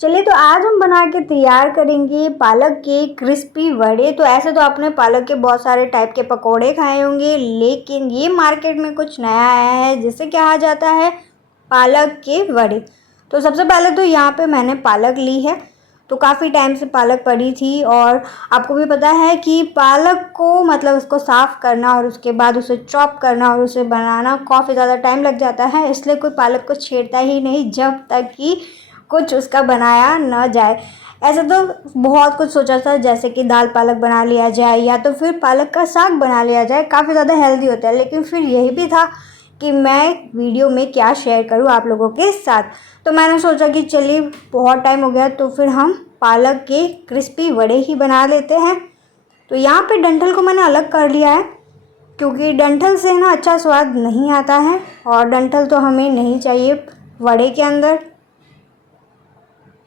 चलिए, तो आज हम बना के तैयार करेंगे पालक के क्रिस्पी वड़े। तो ऐसे तो आपने पालक के बहुत सारे टाइप के पकोड़े खाए होंगे, लेकिन ये मार्केट में कुछ नया आया है जिसे कहा जाता है पालक के वड़े। तो सबसे पहले तो यहाँ पे मैंने पालक ली है। तो काफ़ी टाइम से पालक पड़ी थी और आपको भी पता है कि पालक को मतलब उसको साफ़ करना और उसके बाद उसे चॉप करना और उसे बनाना काफ़ी ज़्यादा टाइम लग जाता है, इसलिए कोई पालक को छेड़ता ही नहीं जब तक कि कुछ उसका बनाया न जाए। ऐसे तो बहुत कुछ सोचा था, जैसे कि दाल पालक बना लिया जाए या तो फिर पालक का साग बना लिया जाए, काफ़ी ज़्यादा हेल्दी होता है। लेकिन फिर यही भी था कि मैं वीडियो में क्या शेयर करूं आप लोगों के साथ। तो मैंने सोचा कि चलिए बहुत टाइम हो गया तो फिर हम पालक के क्रिस्पी वड़े ही बना लेते हैं। तो यहाँ पे डंठल को मैंने अलग कर लिया है, क्योंकि डंठल से ना अच्छा स्वाद नहीं आता है और डंठल तो हमें नहीं चाहिए वड़े के अंदर।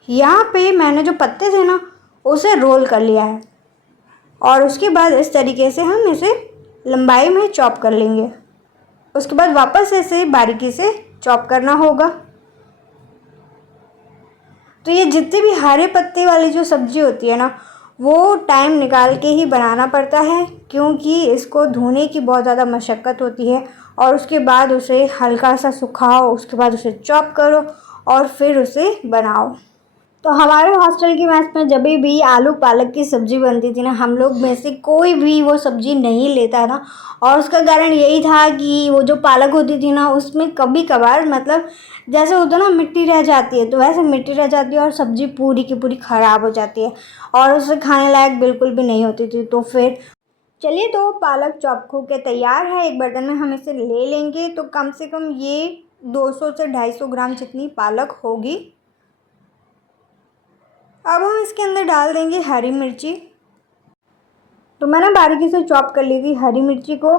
यहाँ पे मैंने जो पत्ते थे ना उसे रोल कर लिया है और उसके बाद इस तरीके से हम इसे लंबाई में चॉप कर लेंगे। उसके बाद वापस इसे बारीकी से चॉप करना होगा। तो ये जितने भी हरे पत्ते वाली जो सब्ज़ी होती है ना, वो टाइम निकाल के ही बनाना पड़ता है, क्योंकि इसको धोने की बहुत ज़्यादा मशक्क़त होती है और उसके बाद उसे हल्का सा सुखाओ, उसके बाद उसे चॉप करो और फिर उसे बनाओ। तो हमारे हॉस्टल की मेस में जब भी आलू पालक की सब्ज़ी बनती थी ना, हम लोग में से कोई भी वो सब्ज़ी नहीं लेता था। और उसका कारण यही था कि वो जो पालक होती थी ना, उसमें कभी कभार मतलब जैसे होता ना मिट्टी रह जाती है, तो वैसे मिट्टी रह जाती है और सब्ज़ी पूरी की पूरी ख़राब हो जाती है और उसे खाने लायक बिल्कुल भी नहीं होती थी। तो फिर चलिए, तो पालक चॉप हो के तैयार है। एक बर्तन में हम इसे ले लेंगे। तो कम से कम ये 200 से 250 ग्राम जितनी पालक होगी। अब हम इसके अंदर डाल देंगे हरी मिर्ची। तो मैंने बारीकी से चॉप कर ली थी हरी मिर्ची को।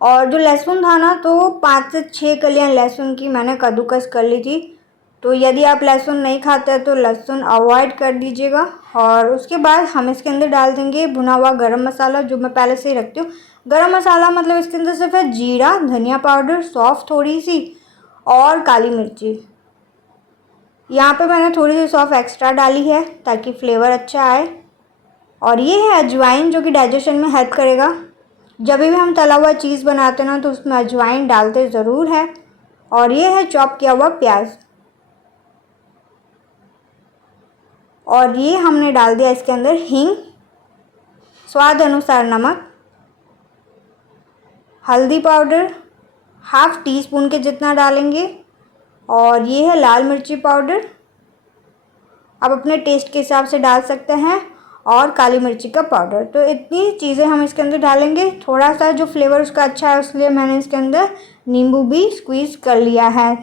और जो लहसुन था ना, तो 5 से 6 कलियां लहसुन की मैंने कद्दूकस कर ली थी। तो यदि आप लहसुन नहीं खाते तो लहसुन अवॉइड कर दीजिएगा। और उसके बाद हम इसके अंदर डाल देंगे भुना हुआ गरम मसाला, जो मैं पहले से ही रखती हूँ। गरम मसाला मतलब इसके अंदर सिर्फ है जीरा, धनिया पाउडर, सौंफ थोड़ी सी और काली मिर्ची। यहाँ पे मैंने थोड़ी सी सौंफ एक्स्ट्रा डाली है ताकि फ्लेवर अच्छा आए। और ये है अजवाइन, जो कि डाइजेशन में हेल्प करेगा। जब भी हम तला हुआ चीज़ बनाते हैं ना, तो उसमें अजवाइन डालते ज़रूर है। और ये है चॉप किया हुआ प्याज। और ये हमने डाल दिया इसके अंदर हींग, स्वाद अनुसार नमक, हल्दी पाउडर 1/2 टीस्पून के जितना डालेंगे। और ये है लाल मिर्ची पाउडर, आप अपने टेस्ट के हिसाब से डाल सकते हैं। और काली मिर्ची का पाउडर। तो इतनी चीज़ें हम इसके अंदर डालेंगे। थोड़ा सा जो फ्लेवर उसका अच्छा है, इसलिए मैंने इसके अंदर नींबू भी स्क्वीज़ कर लिया है।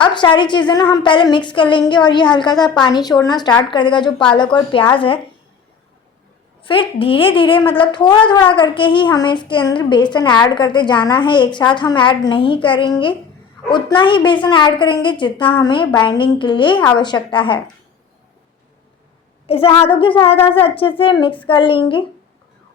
अब सारी चीज़ें ना हम पहले मिक्स कर लेंगे और ये हल्का सा पानी छोड़ना स्टार्ट कर देगा, जो पालक और प्याज है। फिर धीरे धीरे मतलब थोड़ा थोड़ा करके ही हमें इसके अंदर बेसन ऐड करते जाना है। एक साथ हम ऐड नहीं करेंगे, उतना ही बेसन ऐड करेंगे जितना हमें बाइंडिंग के लिए आवश्यकता है। इसे हाथों की सहायता से अच्छे से मिक्स कर लेंगे।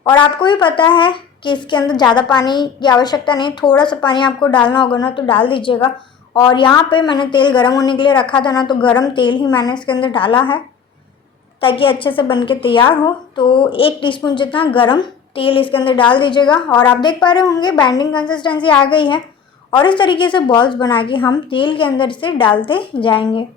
और आपको भी पता है कि इसके अंदर ज़्यादा पानी की आवश्यकता नहीं, थोड़ा सा पानी आपको डालना होगा ना, तो डाल दीजिएगा। और यहाँ पे मैंने तेल गर्म होने के लिए रखा था ना, तो गर्म तेल ही मैंने इसके अंदर डाला है ताकि अच्छे से बन के तैयार हो। तो 1 टीस्पून जितना गर्म तेल इसके अंदर डाल दीजिएगा। और आप देख पा रहे होंगे बाइंडिंग कंसिस्टेंसी आ गई है। और इस तरीके से बॉल्स बना के हम तेल के अंदर से डालते जाएंगे।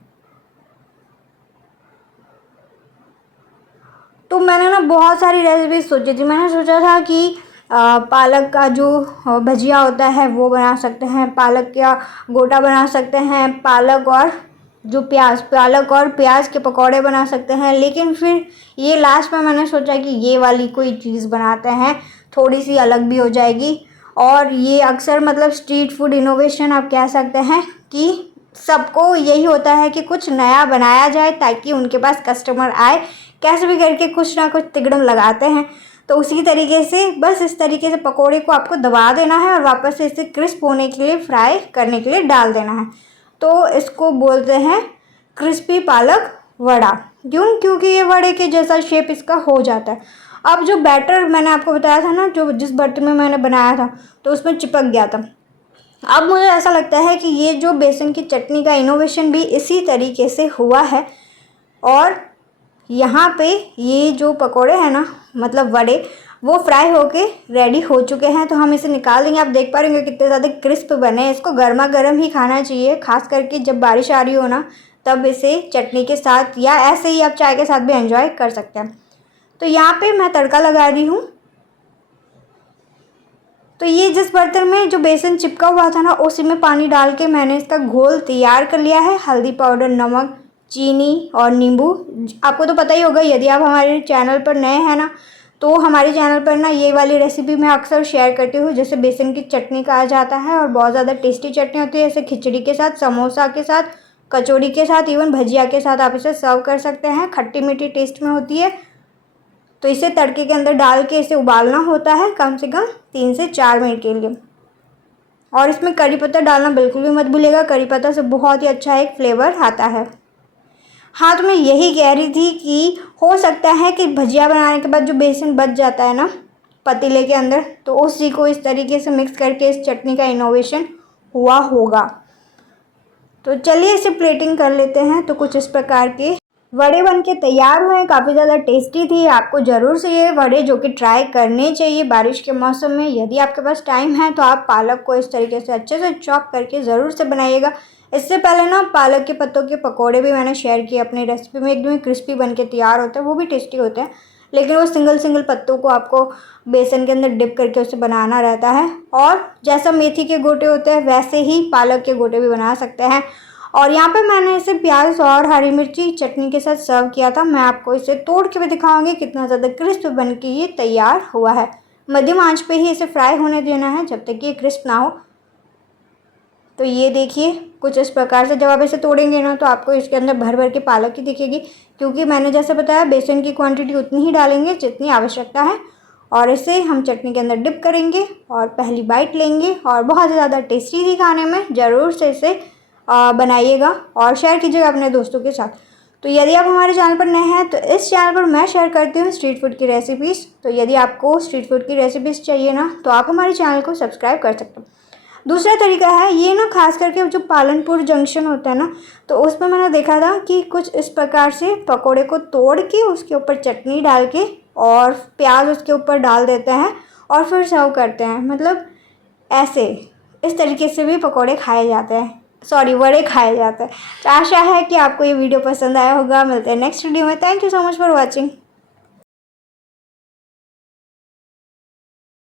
तो मैंने ना बहुत सारी रेसिपीज सोची थी। मैंने सोचा था कि पालक का जो भजिया होता है वो बना सकते हैं, पालक का गोटा बना सकते हैं, पालक और प्याज के पकौड़े बना सकते हैं। लेकिन फिर ये लास्ट में मैंने सोचा कि ये वाली कोई चीज़ बनाते हैं, थोड़ी सी अलग भी हो जाएगी। और ये अक्सर मतलब स्ट्रीट फूड इनोवेशन आप कह सकते हैं कि सबको यही होता है कि कुछ नया बनाया जाए ताकि उनके पास कस्टमर आए। कैसे भी करके कुछ ना कुछ तिकड़म लगाते हैं। तो उसी तरीके से बस इस तरीके से पकोड़े को आपको दबा देना है और वापस से इसे क्रिस्प होने के लिए, फ्राई करने के लिए डाल देना है। तो इसको बोलते हैं क्रिस्पी पालक वड़ा। क्योंकि ये वड़े के जैसा शेप इसका हो जाता है। अब जो बैटर मैंने आपको बताया था ना, जो जिस बर्तन में मैंने बनाया था, तो उसमें चिपक गया था। अब मुझे ऐसा लगता है कि ये जो बेसन की चटनी का इनोवेशन भी इसी तरीके से हुआ है। और यहाँ पे ये जो पकोड़े हैं ना, मतलब वड़े, वो फ्राई होके रेडी हो चुके हैं। तो हम इसे निकाल देंगे। आप देख पा रहे होंगे कितने ज़्यादा क्रिस्प बने हैं। इसको गर्मा गर्म ही खाना चाहिए, खास करके जब बारिश आ रही हो ना, तब इसे चटनी के साथ या ऐसे ही आप चाय के साथ भी एंजॉय कर सकते हैं। तो यहाँ पे मैं तड़का लगा रही हूँ। तो ये जिस बर्तन में जो बेसन चिपका हुआ था ना, उसी में पानी डाल के मैंने इसका घोल तैयार कर लिया है। हल्दी पाउडर, नमक, चीनी और नींबू। आपको तो पता ही होगा, यदि आप हमारे चैनल पर नए हैं ना, तो हमारे चैनल पर ना ये वाली रेसिपी मैं अक्सर शेयर करती हूँ, जिसे बेसन की चटनी कहा जाता है। और बहुत ज़्यादा टेस्टी चटनी होती है। जैसे खिचड़ी के साथ, समोसा के साथ, कचौड़ी के साथ, इवन भजिया के साथ आप इसे सर्व कर सकते हैं। खट्टी मीठी टेस्ट में होती है। तो इसे तड़के के अंदर डाल के इसे उबालना होता है कम से कम 3 से 4 मिनट के लिए। और इसमें करी पत्ता डालना बिल्कुल भी मत भूलिएगा। करी पत्ता से बहुत ही अच्छा एक फ्लेवर आता है। हाँ, तो मैं यही कह रही थी कि हो सकता है कि भजिया बनाने के बाद जो बेसन बच जाता है ना पतीले के अंदर, तो उसी को इस तरीके से मिक्स करके इस चटनी का इनोवेशन हुआ होगा। तो चलिए इसे प्लेटिंग कर लेते हैं। तो कुछ इस प्रकार के वड़े बन के तैयार हुए। काफ़ी ज़्यादा टेस्टी थी। आपको ज़रूर से ये वड़े जो कि ट्राई करने चाहिए बारिश के मौसम में। यदि आपके पास टाइम है तो आप पालक को इस तरीके से अच्छे से चॉप करके ज़रूर से बनाइएगा। इससे पहले ना पालक के पत्तों के पकोड़े भी मैंने शेयर किए अपनी रेसिपी में। एकदम क्रिस्पी बन के तैयार होते हैं, वो भी टेस्टी होते हैं। लेकिन वो सिंगल सिंगल पत्तों को आपको बेसन के अंदर डिप करके उसे बनाना रहता है। और जैसा मेथी के गोटे होते हैं, वैसे ही पालक के गोटे भी बना सकते हैं। और यहाँ पे मैंने इसे प्याज और हरी मिर्ची चटनी के साथ सर्व किया था। मैं आपको इसे तोड़ के भी दिखाऊंगी कितना ज़्यादा क्रिस्प बन के ये तैयार हुआ है। मध्यम आंच पे ही इसे फ्राई होने देना है जब तक ये क्रिस्प ना हो। तो ये देखिए कुछ इस प्रकार से जब आप इसे तोड़ेंगे ना, तो आपको इसके अंदर भर भर के पालक ही दिखेगी। क्योंकि मैंने जैसे बताया, बेसन की क्वांटिटी उतनी ही डालेंगे जितनी आवश्यकता है। और इसे हम चटनी के अंदर डिप करेंगे और पहली बाइट लेंगे। और बहुत ज़्यादा टेस्टी थी खाने में। ज़रूर से इसे बनाइएगा और शेयर कीजिएगा अपने दोस्तों के साथ। तो यदि आप हमारे चैनल पर नए हैं, तो इस चैनल पर मैं शेयर करती हूँ स्ट्रीट फूड की रेसिपीज़। तो यदि आपको स्ट्रीट फूड की रेसिपीज़ चाहिए ना, तो आप हमारे चैनल को सब्सक्राइब कर सकते हो। दूसरा तरीका है ये ना, खास करके जो पालनपुर जंक्शन होता है ना, तो उसमें मैंने देखा था कि कुछ इस प्रकार से पकोड़े को तोड़ के उसके ऊपर चटनी डाल के और प्याज उसके ऊपर डाल देते हैं और फिर सर्व करते हैं। मतलब ऐसे इस तरीके से भी पकोड़े खाए जाते हैं, सॉरी वड़े खाए जाते हैं। तो आशा है कि आपको ये वीडियो पसंद आया होगा। मिलते हैं नेक्स्ट वीडियो में। Thank you so much for watching.